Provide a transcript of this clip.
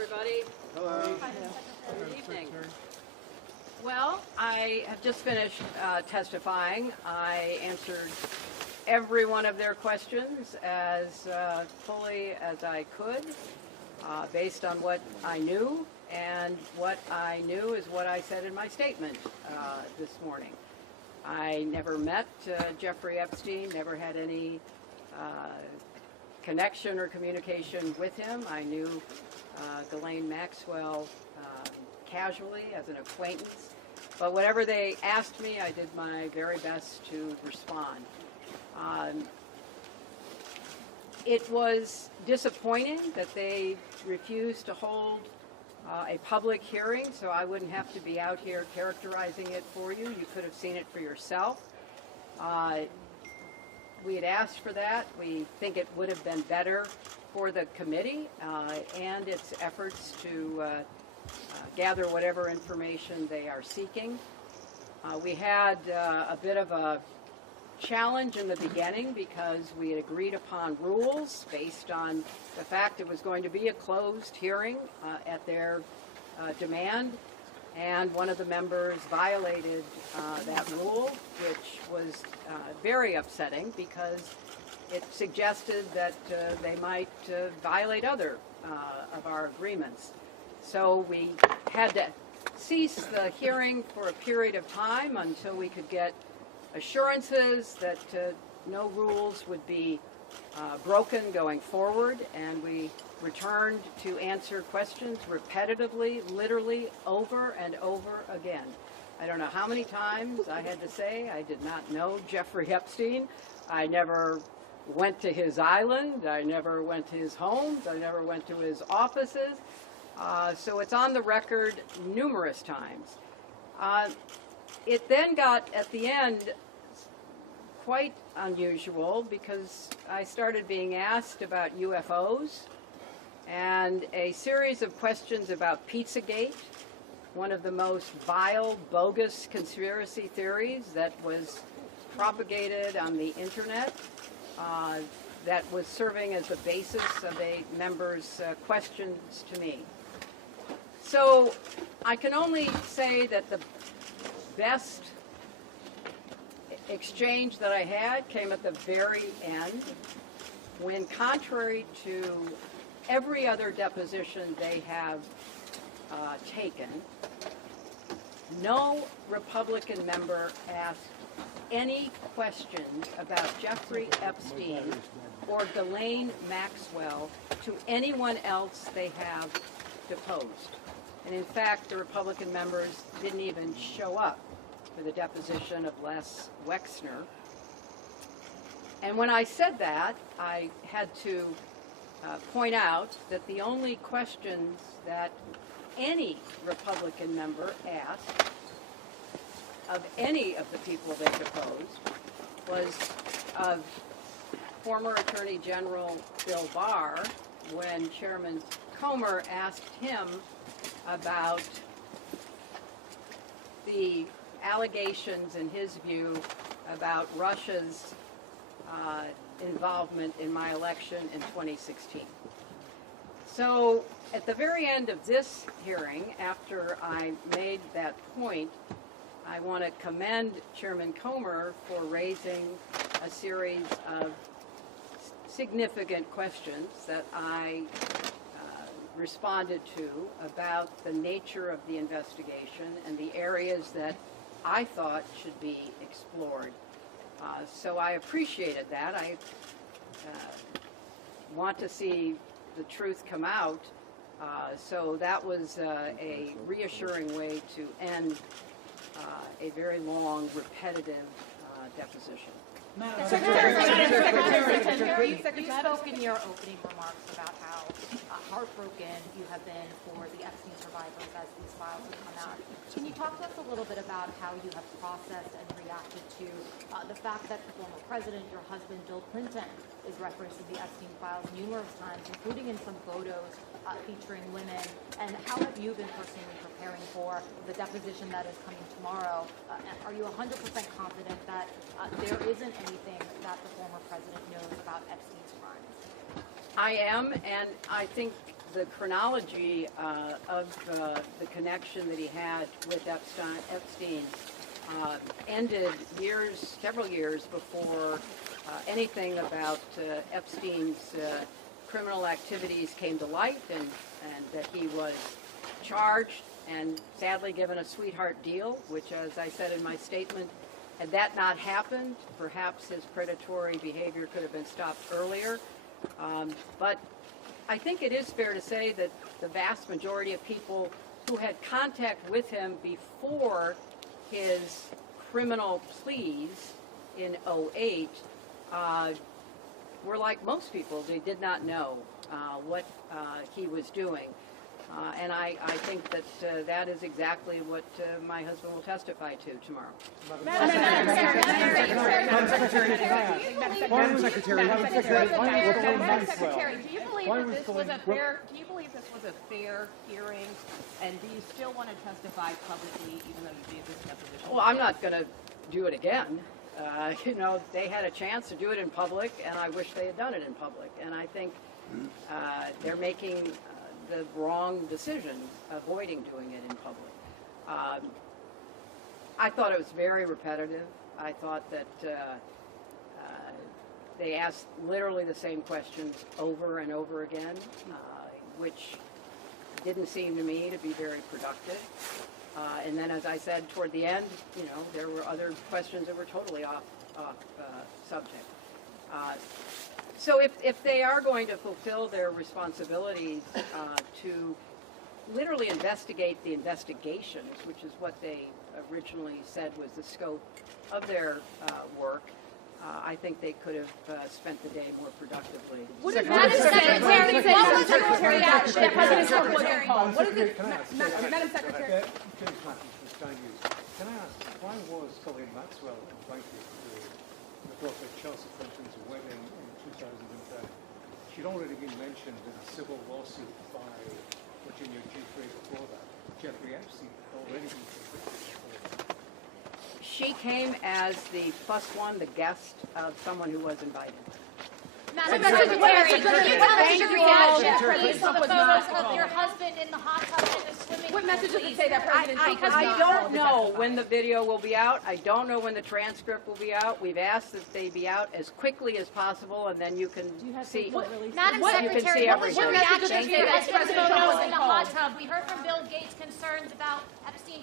everybody. Hello. Good evening. Well, I have just finished testifying. I answered every one of their questions as fully as I could, based on what I knew, and what I knew is what I said in my statement this morning. I never met Jeffrey Epstein, never had any connection or communication with him. I knew Ghislaine Maxwell casually as an acquaintance. But whatever they asked me, I did my very best to respond. It was disappointing that they refused to hold a public hearing, so I wouldn't have to be out here characterizing it for you. You could have seen it for yourself. We had asked for that. We think it would have been better for the committee and its efforts to gather whatever information they are seeking. We had a bit of a challenge in the beginning because we had agreed upon rules based on the fact it was going to be a closed hearing at their demand, and one of the members violated that rule, which was very upsetting because it suggested that they might violate other of our agreements. So we had to cease the hearing for a period of time until we could get assurances that no rules would be broken going forward, and we returned to answer questions repetitively, literally over and over again. I don't know how many times I had to say I did not know Jeffrey Epstein. I never went to his island. I never went to his homes. I never went to his offices. So it's on the record numerous times. It then got, at the end, quite unusual because I started being asked about UFOs and a series of questions about Pizzagate, one of the most vile, bogus conspiracy theories that was propagated on the internet, that was serving as the basis of a member's questions to me. So I can only say that the best exchange that I had came at the very end, when, contrary to every other deposition they have taken, no Republican member asked any questions about Jeffrey Epstein or Ghislaine Maxwell to anyone else they have deposed. And in fact, the Republican members didn't even show up for the deposition of Les Wexner. And when I said that, I had to point out that the only questions that any Republican member asked of any of the people they deposed was of former Attorney General Bill Barr, when Chairman Comer asked him about the allegations, in his view, about Russia's involvement in my election in 2016. So at the very end of this hearing, after I made that point, I want to commend Chairman Comer for raising a series of significant questions that I responded to about the nature of the investigation and the areas that I thought should be explored. So I appreciated that. I want to see the truth come out. So that was a reassuring way to end a very long, repetitive deposition. Secretary, you spoke in your opening remarks about how heartbroken you have been for the Epstein survivors as these files have come out. Can you talk to us a little bit about how you have processed and reacted to the fact that the former president, your husband, Bill Clinton, is referencing the Epstein files numerous times, including in some photos featuring women, and how have you been personally preparing for the deposition that is coming tomorrow? Are you 100% confident that there isn't anything that the former president knows about Epstein's crimes? I am, and I think the chronology of the connection that he had with Epstein ended several years before anything about Epstein's criminal activities came to light, and that he was charged and sadly given a sweetheart deal, which, as I said in my statement, had that not happened, perhaps his predatory behavior could have been stopped earlier. But I think it is fair to say that the vast majority of people who had contact with him before his criminal pleas in 2008 were like most people. They did not know what he was doing. And I think that that is exactly what my husband will testify to tomorrow. Madam Secretary, do you believe that this was a fair? Do you believe this was a fair hearing? And do you still want to testify publicly, even though you gave this deposition? Well, I'm not going to do it again. You know, they had a chance to do it in public, and I wish they had done it in public. And I think they're making the wrong decision, avoiding doing it in public. I thought it was very repetitive. I thought that they asked literally the same questions over and over again, which didn't seem to me to be very productive. And then, as I said, toward the end, you know, there were other questions that were totally off subject. So if they are going to fulfill their responsibilities to literally investigate the investigations, which is what they originally said was the scope of their work, I think they could have spent the day more productively. Madam Secretary, what was your reaction? Madam Secretary. Can I ask, why was Colleen Maxwell invited to the Prophet Chelsea Clinton's wedding in 2010? She'd already been mentioned in a civil lawsuit by Virginia Giuffre before that. Jeffrey Epstein had already been convicted before that. She came as the plus one, the guest of someone who was invited. Madam Secretary, could you tell us your reaction, please, to the photos of your husband in the hot tub and the swimming pool? What message does it say that President Trump was I not don't called to know testify? when the video will be out. I don't know when the transcript will be out. We've asked that they be out as quickly as possible, and then you can see. Madam You can Secretary, see what was your everything. reaction to your husband's President Trump photos was in the called. hot tub? We heard from Bill Gates concerns about Epstein